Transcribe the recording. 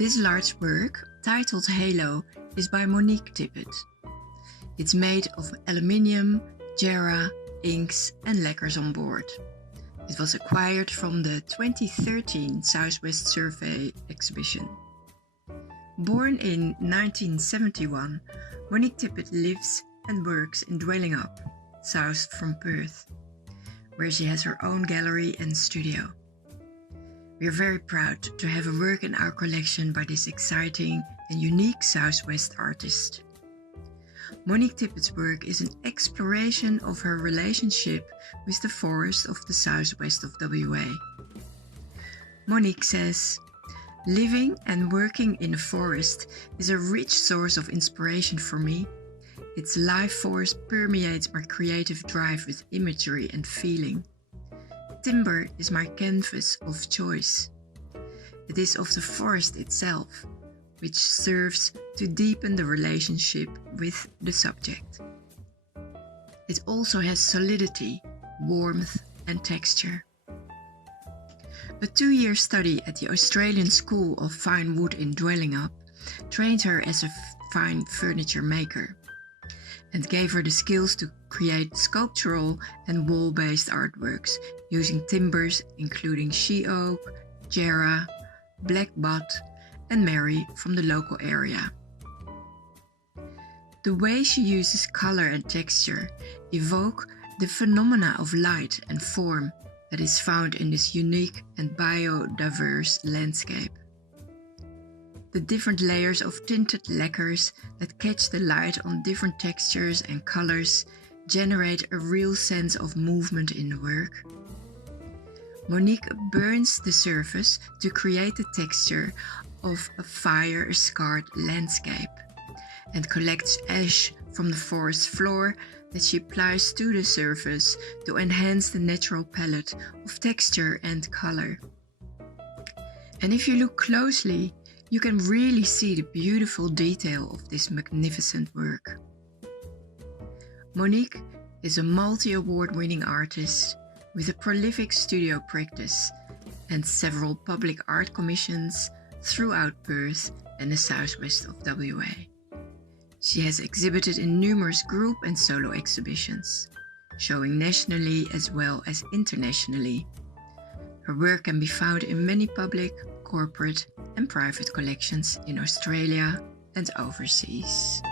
This large work, titled Halo, is by Monique Tippett. It's made of aluminium, jarrah, inks and lacquers on board. It was acquired from the 2013 Southwest Survey exhibition. Born in 1971, Monique Tippett lives and works in Dwellingup, south from Perth, where she has her own gallery and studio. We are very proud to have a work in our collection by this exciting and unique Southwest artist. Monique Tippett's work is an exploration of her relationship with the forest of the southwest of WA. Monique says, "Living and working in a forest is a rich source of inspiration for me. Its life force permeates my creative drive with imagery and feeling. Timber is my canvas of choice. It is of the forest itself, which serves to deepen the relationship with the subject. It also has solidity, warmth and texture." A 2-year study at the Australian School of Fine Wood in Dwellingup trained her as a fine furniture maker and gave her the skills to create sculptural and wall-based artworks using timbers including she oak, jarrah, black butt and Mary from the local area. The way she uses color and texture evoke the phenomena of light and form that is found in this unique and biodiverse landscape. The different layers of tinted lacquers that catch the light on different textures and colors generate a real sense of movement in the work. Monique burns the surface to create the texture of a fire-scarred landscape and collects ash from the forest floor that she applies to the surface to enhance the natural palette of texture and color. And if you look closely, you can really see the beautiful detail of this magnificent work. Monique is a multi-award-winning artist with a prolific studio practice and several public art commissions throughout Perth and the southwest of WA. She has exhibited in numerous group and solo exhibitions, showing nationally as well as internationally. Her work can be found in many public, corporate and private collections in Australia and overseas.